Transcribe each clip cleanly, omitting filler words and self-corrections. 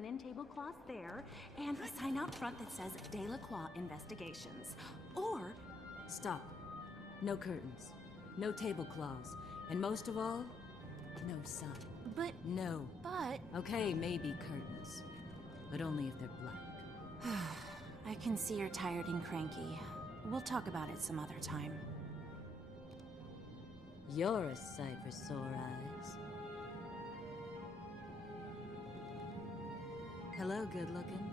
linen tablecloth there, and a sign out front that says Delacroix Investigations. Or... Stop. No curtains. No tablecloths. And most of all, no sign. But... No. But... Okay, maybe curtains. But only if they're black. I can see you're tired and cranky. We'll talk about it some other time. You're a sight for sore eyes. Hello, good looking.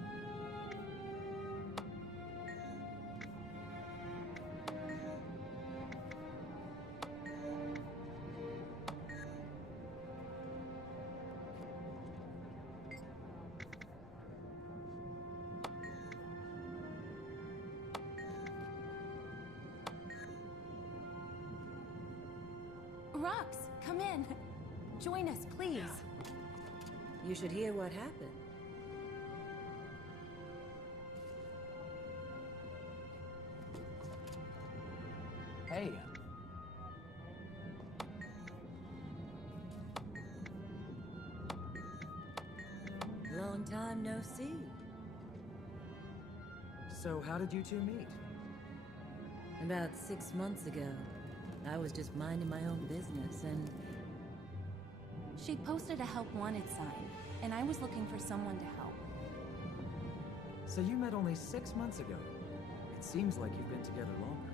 Rox, come in. Join us, please. You should hear what happened. Hey. Long time no see. So how did you two meet? About 6 months ago. I was just minding my own business, and... She posted a help wanted sign, and I was looking for someone to help. So you met only 6 months ago. It seems like you've been together longer.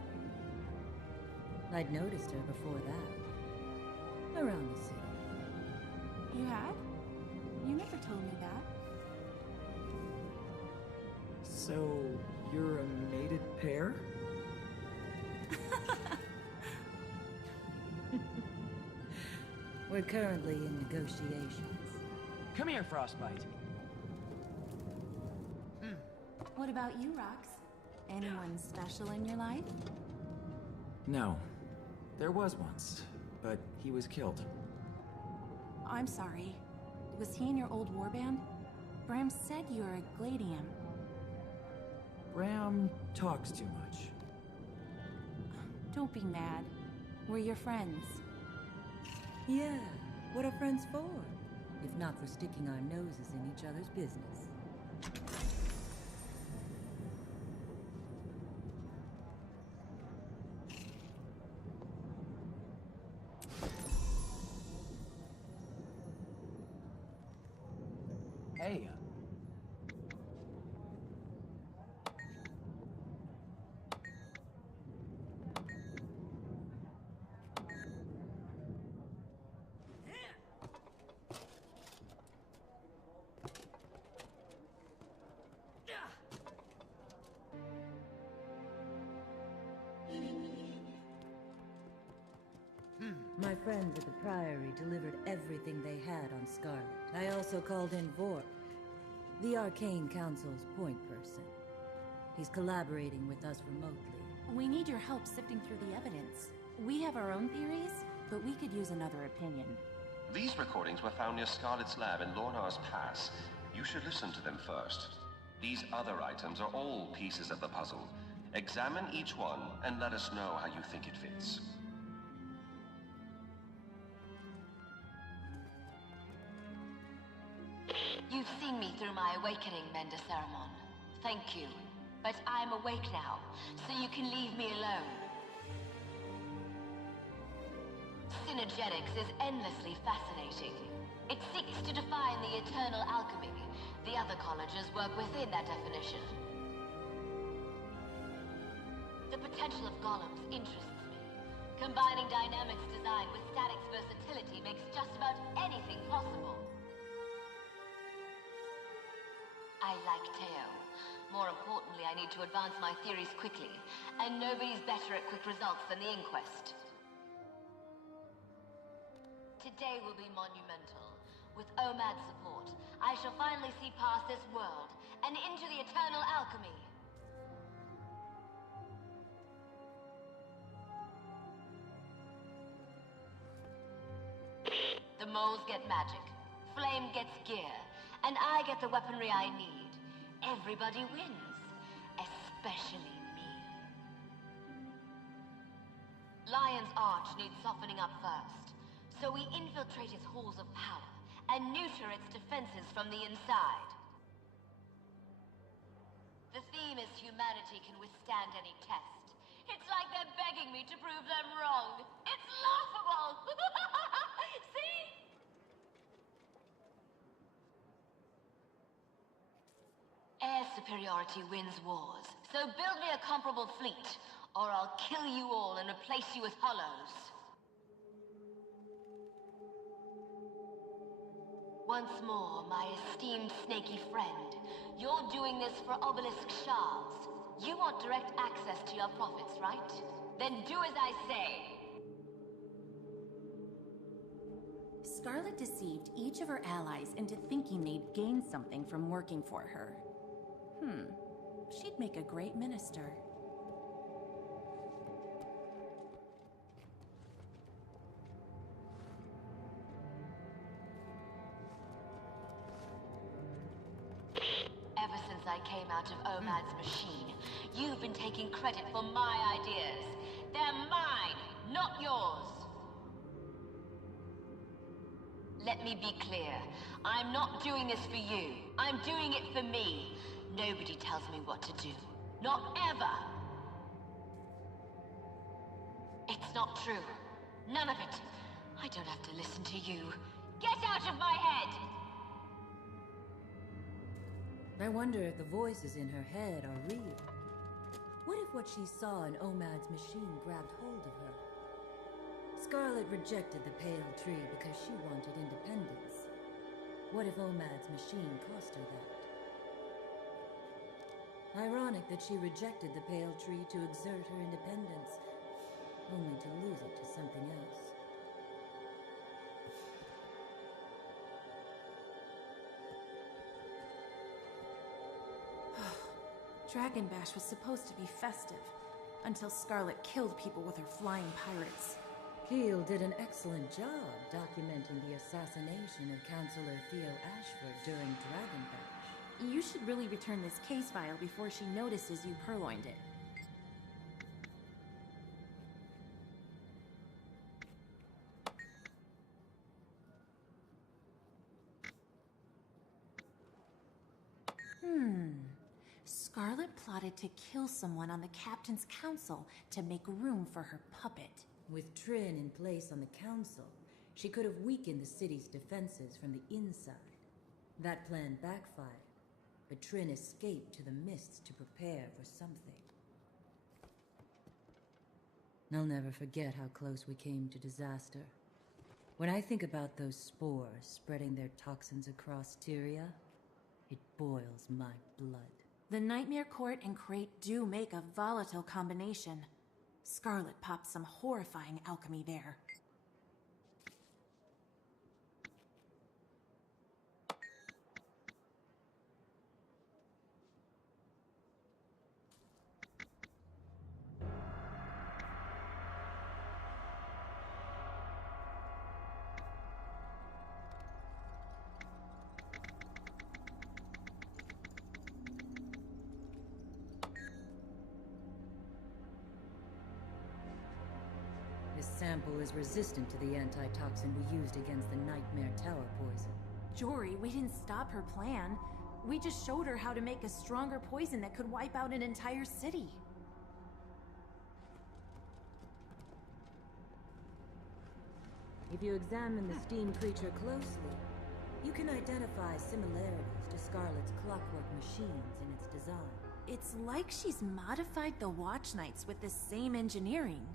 I'd noticed her before that. Around the city. You had? You never told me that. So, you're a mated pair? We're currently in negotiations. Come here, Frostbite. What about you, Rox? Anyone special in your life? No. There was once, but he was killed. I'm sorry. Was he in your old warband? Bram said you're a Gladium. Bram talks too much. Don't be mad. We're your friends. Yeah, what are friends for? If not for sticking our noses in each other's business. Hey. My friends at the Priory delivered everything they had on Scarlet. I also called in Vorp, the Arcane Council's point person. He's collaborating with us remotely. We need your help sifting through the evidence. We have our own theories, but we could use another opinion. These recordings were found near Scarlet's lab in Lornar's Pass. You should listen to them first. These other items are all pieces of the puzzle. Examine each one and let us know how you think it fits. You've seen me through my awakening, Mender Ceramon. Thank you. But I'm awake now, so you can leave me alone. Synergetics is endlessly fascinating. It seeks to define the eternal alchemy. The other colleges work within that definition. The potential of golems interests me. Combining dynamics design with statics versatility makes just about anything possible. I like Teo. More importantly, I need to advance my theories quickly, and nobody's better at quick results than the Inquest. Today will be monumental. With OMAD's support, I shall finally see past this world and into the eternal alchemy. The moles get magic, Flame gets gear, and I get the weaponry I need. Everybody wins, especially me. Lion's Arch needs softening up first, so we infiltrate its halls of power and neuter its defenses from the inside. dream is humanity can withstand any test. It's like they're begging me to prove them wrong. It's laughable! See? Air superiority wins wars, so build me a comparable fleet, or I'll kill you all and replace you with hollows. Once more, my esteemed snaky friend, you're doing this for obelisk shards. You want direct access to your profits, right? Then do as I say. Scarlet deceived each of her allies into thinking they'd gain something from working for her. She'd make a great minister. Ever since I came out of Omad's machine, you've been taking credit for my ideas. They're mine, not yours. Let me be clear. I'm not doing this for you. I'm doing it for me. Nobody tells me what to do. Not ever. It's not true. None of it. I don't have to listen to you. Get out of my head! I wonder if the voices in her head are real. What if what she saw in Omad's machine grabbed hold of her? Scarlet rejected the pale tree because she wanted independence. What if Omad's machine cost her that? Ironic that she rejected the pale tree to exert her independence, only to lose it to something else. Dragon Bash was supposed to be festive, until Scarlet killed people with her flying pirates. Keel did an excellent job documenting the assassination of Counselor Theo Ashford during Dragon Bash. You should really return this case file before she notices you purloined it. Scarlet plotted to kill someone on the Captain's Council to make room for her puppet. With Trin in place on the Council, she could have weakened the city's defenses from the inside. That plan backfired, but Trin escaped to the mists to prepare for something. I'll never forget how close we came to disaster. When I think about those spores spreading their toxins across Tyria, it boils my blood. The Nightmare Court and Crate do make a volatile combination. Scarlet popped some horrifying alchemy there. This sample is resistant to the antitoxin we used against the Nightmare Tower poison. Jory, we didn't stop her plan. We just showed her how to make a stronger poison that could wipe out an entire city. If you examine the steam creature closely, you can identify similarities to Scarlet's clockwork machines in its design. It's like she's modified the Watch Knights with the same engineering.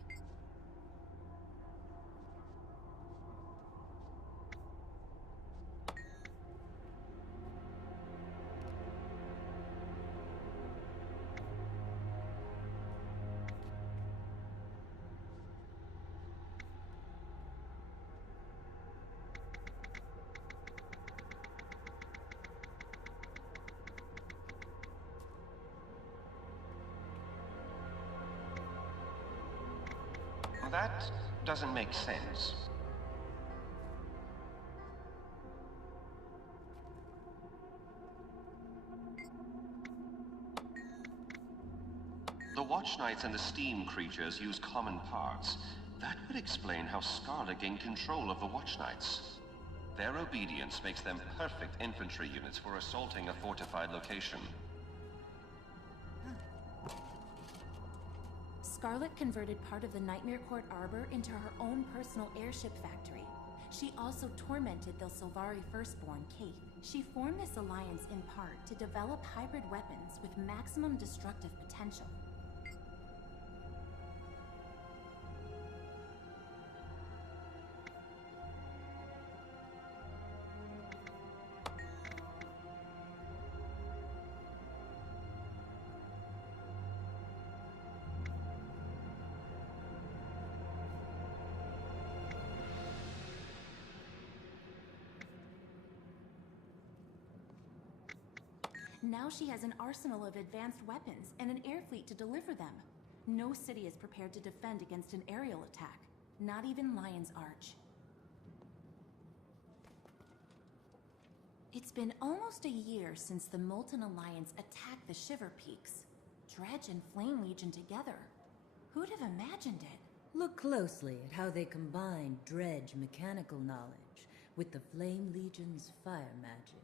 That doesn't make sense. The Watch Knights and the Steam creatures use common parts. That would explain how Scarlet gained control of the Watch Knights. Their obedience makes them perfect infantry units for assaulting a fortified location. Scarlet converted part of the Nightmare Court Arbor into her own personal airship factory. She also tormented the Sylvari firstborn, Kate. She formed this alliance in part to develop hybrid weapons with maximum destructive potential. Now she has an arsenal of advanced weapons and an air fleet to deliver them. No city is prepared to defend against an aerial attack, not even Lion's Arch. It's been almost a year since the Molten Alliance attacked the Shiver Peaks. Dredge and Flame Legion together. Who'd have imagined it? Look closely at how they combine Dredge mechanical knowledge with the Flame Legion's fire magic.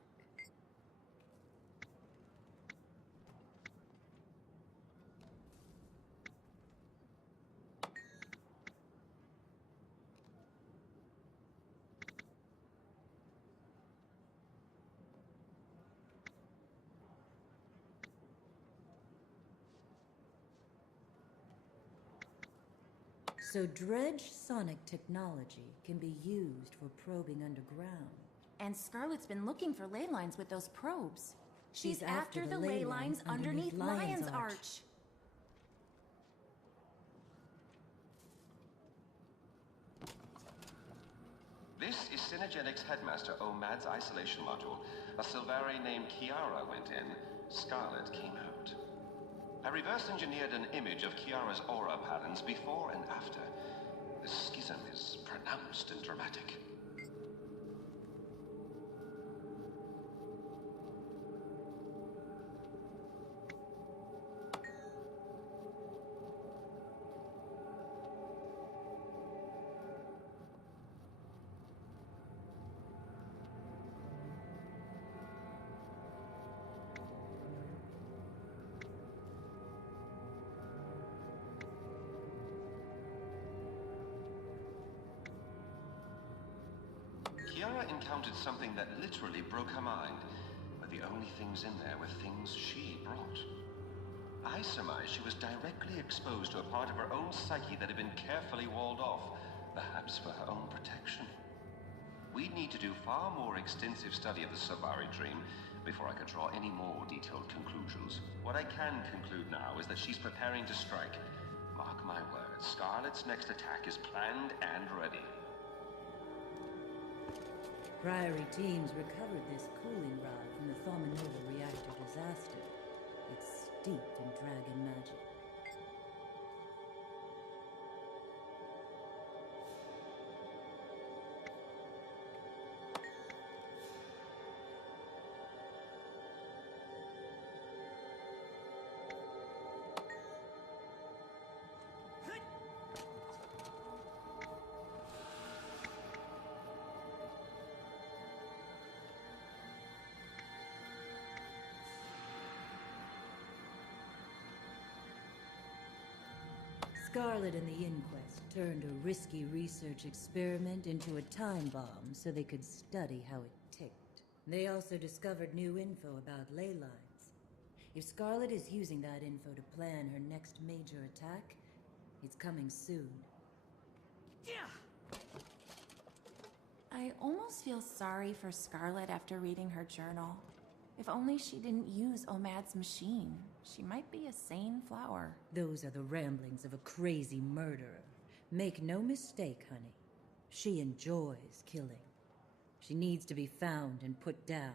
So Dredge sonic technology can be used for probing underground. And Scarlet's been looking for ley lines with those probes. She's after the ley lines underneath Lion's Arch. This is Synergenics Headmaster Omad's isolation module. A Sylvari named Kiara went in. Scarlet came out. I reverse engineered an image of Kiara's aura patterns before and after. The schism is pronounced and dramatic. Kiara encountered something that literally broke her mind, but the only things in there were things she brought. I surmise she was directly exposed to a part of her own psyche that had been carefully walled off, perhaps for her own protection. We'd need to do far more extensive study of the Sylvari dream before I could draw any more detailed conclusions. What I can conclude now is that she's preparing to strike. Mark my words, Scarlet's next attack is planned and ready. Priory teams recovered this cooling rod from the Thomanova reactor disaster. It's steeped in dragon magic. Scarlet and the Inquest turned a risky research experiment into a time bomb so they could study how it ticked. They also discovered new info about ley lines. If Scarlet is using that info to plan her next major attack, it's coming soon. I almost feel sorry for Scarlet after reading her journal. If only she didn't use Omad's machine, she might be a sane flower. Those are the ramblings of a crazy murderer. Make no mistake, honey. She enjoys killing. She needs to be found and put down.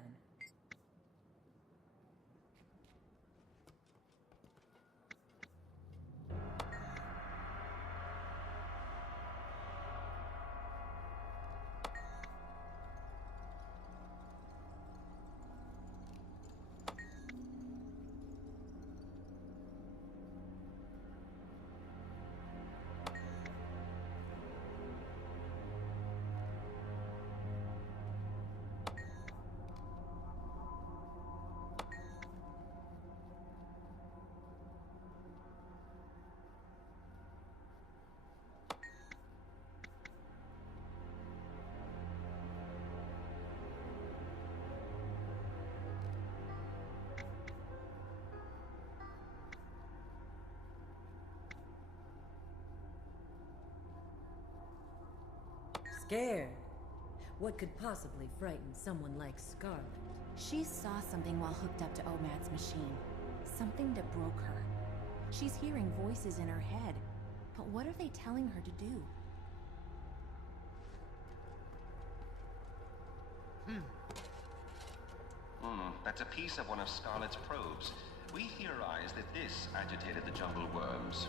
Scared? What could possibly frighten someone like Scarlet? She saw something while hooked up to OMAD's machine. Something that broke her. She's hearing voices in her head. But what are they telling her to do? That's a piece of one of Scarlet's probes. We theorize that this agitated the jungle worms.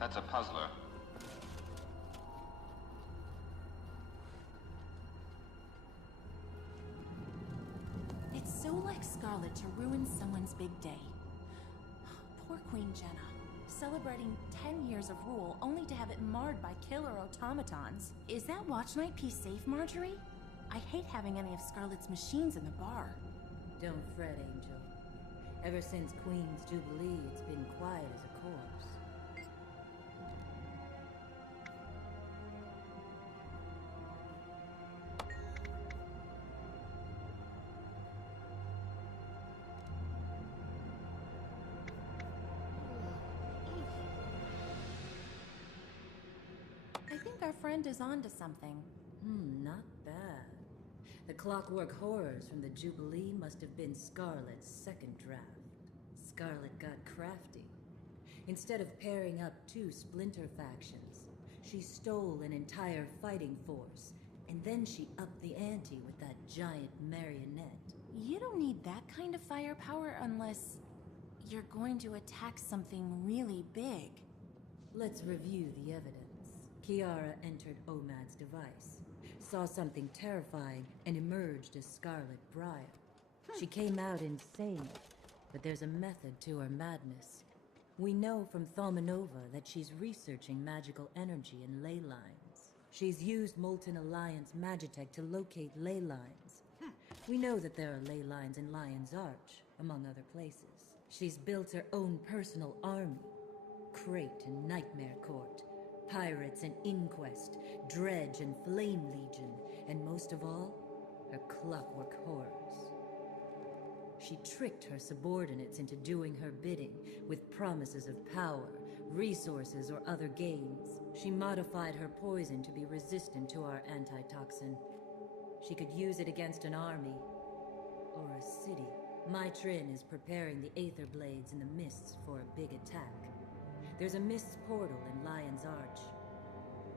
That's a puzzler. It's so like Scarlet to ruin someone's big day. Poor Queen Jenna. Celebrating 10 years of rule only to have it marred by killer automatons. Is that watch night piece safe, Marjory? I hate having any of Scarlet's machines in the bar. Don't fret, Angel. Ever since Queen's Jubilee, it's been quiet as a corpse. I think our friend is onto something. Not bad. The clockwork horrors from the Jubilee must have been Scarlet's second draft. Scarlet got crafty. Instead of pairing up two splinter factions, she stole an entire fighting force, and then she upped the ante with that giant marionette. You don't need that kind of firepower unless you're going to attack something really big. Let's review the evidence. Kiara entered OMAD's device, saw something terrifying, and emerged as Scarlet Briar. She came out insane, but there's a method to her madness. We know from Thaumanova that she's researching magical energy and ley lines. She's used Molten Alliance Magitech to locate ley lines. We know that there are ley lines in Lion's Arch, among other places. She's built her own personal army. Crate and Nightmare Court, Pirates and Inquest, Dredge and Flame Legion, and most of all, her clockwork horrors. She tricked her subordinates into doing her bidding with promises of power, resources, or other gains. She modified her poison to be resistant to our antitoxin. She could use it against an army or a city. My Trin is preparing the Aether Blades in the Mists for a big attack. There's a Mists portal in Lion's Arch.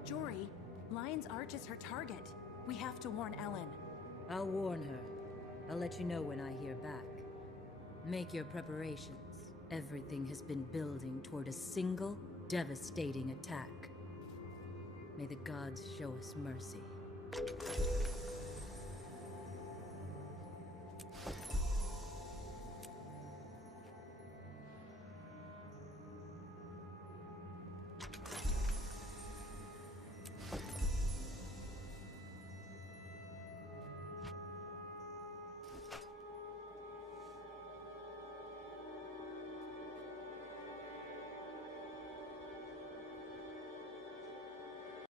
Jory, Lion's Arch is her target. We have to warn Ellen. I'll warn her. I'll let you know when I hear back. Make your preparations. Everything has been building toward a single, devastating attack. May the gods show us mercy.